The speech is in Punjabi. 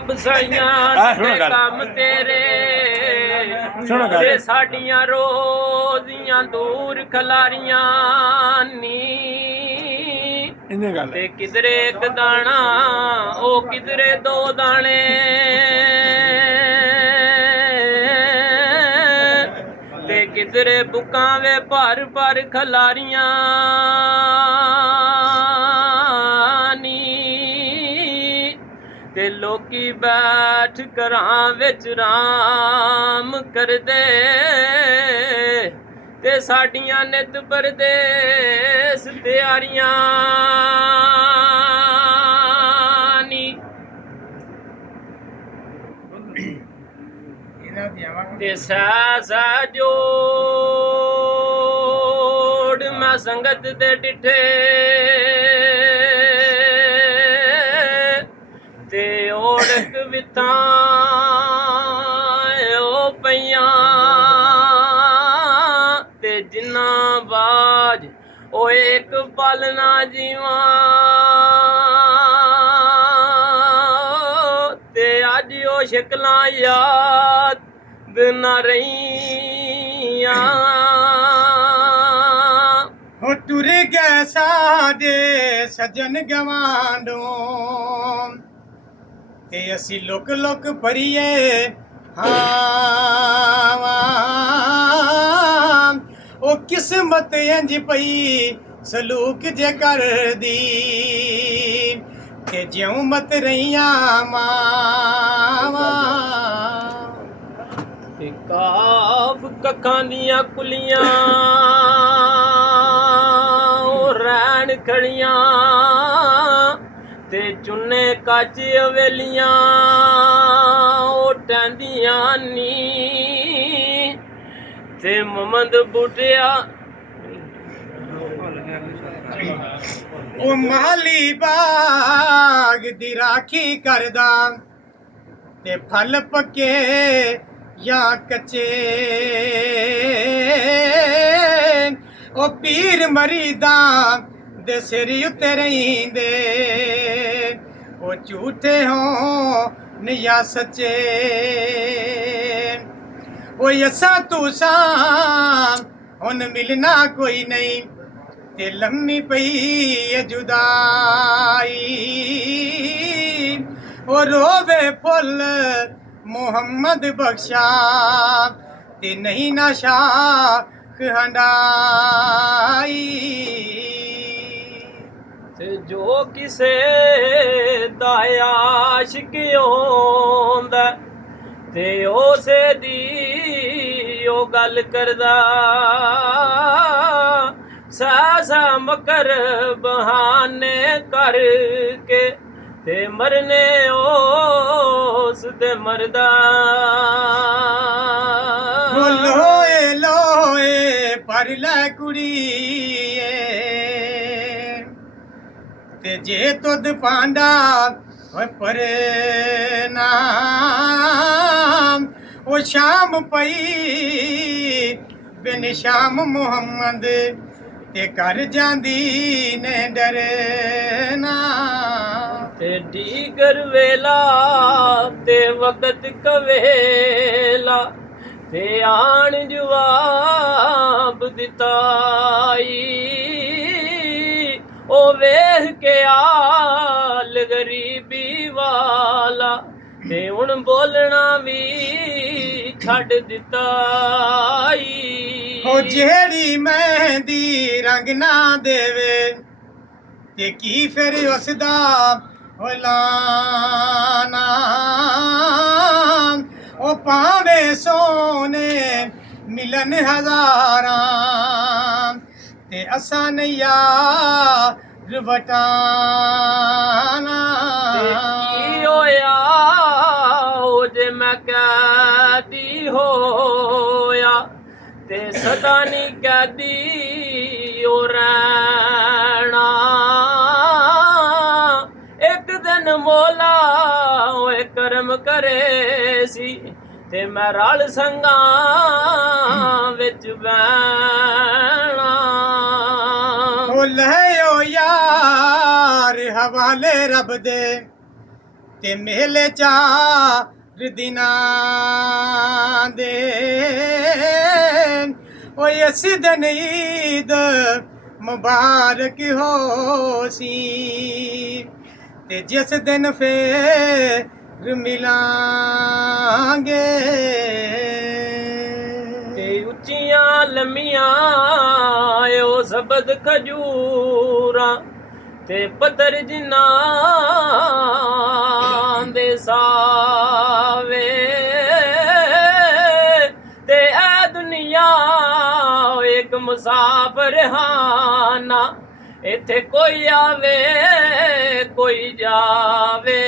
ਬਸਾਈਆਂ ਤੇ ਕੰਮ ਤੇਰੇ ਤੇ ਸਾਡੀਆਂ ਰੋਜ਼ੀਆਂ ਦੂਰ ਖਲਾਰੀਆਂ ਨੀ ਤੇ ਕਿਧਰੇ ਇੱਕ ਦਾਣਾ ਉਹ ਕਿਧਰੇ ਦੋ ਦਾਣੇ ਤੇ ਕਿਧਰੇ ਬੁੱਕਾਂ ਵੇ ਭਰ ਭਰ ਖਲਾਰੀਆਂ ਤੇ ਲੋਕੀ ਬੈਠ ਘਰਾਂ ਵਿੱਚ ਰਾਮ ਕਰਦੇ ਤੇ ਸਾਡੀਆਂ ਨਿਤ ਪਰਦੇਸ ਤਿਆਰੀਆਂ ਨੀ ਤੇ ਸਹਿ ਜੋੜ ਮੈਂ ਸੰਗਤ ਦੇ ਡਿਠੇ ਤੇ ਓੜਕ ਵਿਥਾਂ ਓ ਪਈਆਂ ਤੇ ਜਿੰਨਾ ਬਾਜ ਓ ਇੱਕ ਪਲ ਨਾ ਜੀਵਾਂ ਤੇ ਅੱਜ ਓ ਸ਼ਕਲਾਂ ਯਾਦ ਨਾ ਰਹੀਆਂ ਹੋ ਟੁਰ ਗਏ ਸਾਡੇ ਸੱਜਣ ਗਵਾਂਢੋਂ ਤੇ ਅਸੀਂ ਲੁਕ ਲੁਕ ਭਰੀਏ ਹਾਂ ਉਹ ਕਿਸਮਤ ਇੰਜ ਪਈ ਸਲੂਕ ਜੇ ਕਰਦੀ ਕਿ ਜਿਉਂ ਮਤ ਰਹੀਆਂ ਮਾਵਾਂ ਤੇ ਕਾਫ ਕੱਖਾਂ ਦੀਆਂ ਕੁਲੀਆਂ ਉਹ ਰਹਿਣ ਖੜੀਆਂ ਤੇ ਚੁੰਨੇ ਕੱਚ ਹਵੇਲੀਆਂ ਉਹ ਟਹਿੰਦੀਆਂ ਨੀ ਤੇ ਮੁਹੰਮਦ ਬੁੱਢਿਆ ਉਹ ਮਾਲੀ ਬਾਗ ਦੀ ਰਾਖੀ ਕਰਦਾ ਤੇ ਫਲ ਪੱਕੇ ਜਾਂ ਕੱਚੇ ਉਹ ਪੀਰ ਮਰੀਦਾਂ ਦੇ ਸਿਰ ਉੱਤੇ ਰਹਿੰਦੇ ਉਹ ਝੂਠੇ ਹੋ ਨਿਆ ਸੱਚੇ ਉਹ ਅਸਾਂ ਤੁਸਾਂ ਹੁਣ ਮਿਲਣਾ ਕੋਈ ਨਹੀਂ ਤੇ ਲੰਮੀ ਪਈ ਏ ਜੁਦਾਈ ਉਹ ਰੋਵੇ ਫੁੱਲ ਮੁਹੰਮਦ ਬਖਸ਼ਾ ਤੇ ਨਹੀਂ ਨਾ ਸ਼ਾਖ ਹੰਡਾਈ ਤੇ ਜੋ ਕਿਸੇ ਦਾ ਆਸ਼ਿਕ ਹੁੰਦਾ ਤੇ ਉਸੇ ਦੀ ਉਹ ਗੱਲ ਕਰਦਾ ਸਾਸਾ ਮਕਰ ਬਹਾਨੇ ਕਰਕੇ ਤੇ ਮਰਨੇ ਉਸ ਦੇ ਮਰਦਾ ਲੋਏ ਲੋਏ ਪਰ ਲੈ ਕੁੜੀਏ ਤੇ ਜੇ ਤੁਧ ਪਾਂਡਾ ਹੋਏ ਪਰੇ ਨਾਮ ਉਹ ਸ਼ਾਮ ਪਈ ਬਿਨ ਸ਼ਾਮ ਮੁਹੰਮਦ ਤੇ ਕਰ ਜਾਂਦੀ ਨੇ ਡਰਨਾ ਤੇ ਡੀਗਰ ਵੇਲਾ ਤੇ ਵਕਤ ਕਵੇਲਾ ਤੇ ਆਣ ਜਵਾਬ ਦਿੱਤਾਈ ਉਹ ਵੇਖ ਕੇ ਆਲ ਗਰੀਬੀ ਵਾਲਾ ਤੇ ਹੁਣ ਬੋਲਣਾ ਵੀ ਛੱਡ ਦਿੱਤਾਈ ਉਹ ਜਿਹੜੀ ਮਹਿੰਦੀ ਰੰਗ ਨਾ ਦੇਵੇ ਤੇ ਕੀ ਫਿਰ ਉਸਦਾ ਲਾਣਾ ਉਹ ਭਾਵੇਂ ਸੋਨੇ ਮਿਲਨ ਹਜ਼ਾਰਾਂ ਤੇ ਅਸਾਂ ਯਾਰ ਵਟਾਣਾ ਤੇ ਕੀ ਹੋਇਆ ਉਹ ਜੇ ਮੈਂ ਕੈਦੀ ਹੋਇਆ ਤੇ ਸਦਾ ਨੀ ਕੈਦੀ ਉਹ ਰਹਿਣਾ ਇੱਕ ਦਿਨ ਮੌਲਾ ਓਏ ਕਰਮ ਕਰੇ ਸੀ ਤੇ ਮੈਂ ਰਲ ਸੰਗਾਂ ਵਿੱਚ ਬਹਿਣਾ ਉਹ ਲਿਓ ਯਾਰ ਹਵਾਲੇ ਰੱਬ ਦੇ ਤੇ ਮੇਲੇ ਚਾਰ ਦਿਨਾਂ ਦੇ ਓਏ ਇਸ ਦਿਨ ਈਦ ਮੁਬਾਰਕ ਹੋ ਸੀ ਤੇ ਜਿਸ ਦਿਨ ਫੇਰ ਮਿਲਾਂਗੇ ਤੇ ਉੱਚੀਆਂ ਲੰਮੀਆਂ ਓ ਜ਼ਬਦ ਖਜੂਰਾਂ ਤੇ ਪੱਤਰ ਜਿਨ੍ਹਾਂ ਦੇ ਸਾਵੇ ਤੇ ਐ ਦੁਨੀਆ ਇੱਕ ਮੁਸਾਫਰ ਹਾਨਾ ਇੱਥੇ ਕੋਈ ਆਵੇ ਕੋਈ ਜਾਵੇ